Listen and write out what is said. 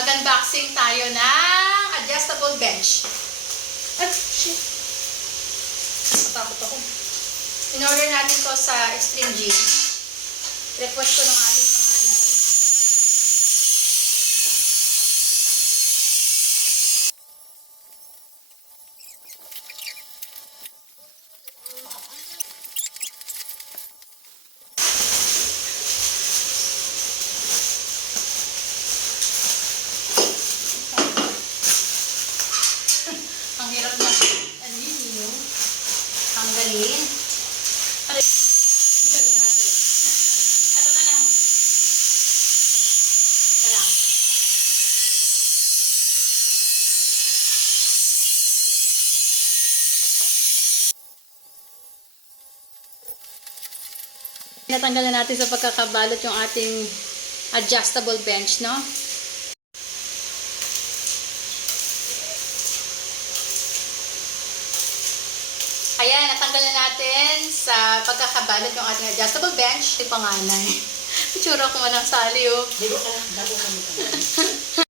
mag-unboxing tayo ng adjustable bench. Ay, shit. Matakot ako. In-order natin to sa Extreme Gym. Request ko ng ating panganay. Ang hirap na, ano yun yung tanggalin. Tanggalin natin. Ano na lang. Ito lang. Natanggal na natin sa pagkakabalot yung ating adjustable bench, no? Ayan, natanggal na natin sa pagkakabalot yung ating adjustable bench. Ito panganay. Itsura ko man ang sali, oh. Dito ka lang, dako ka mo.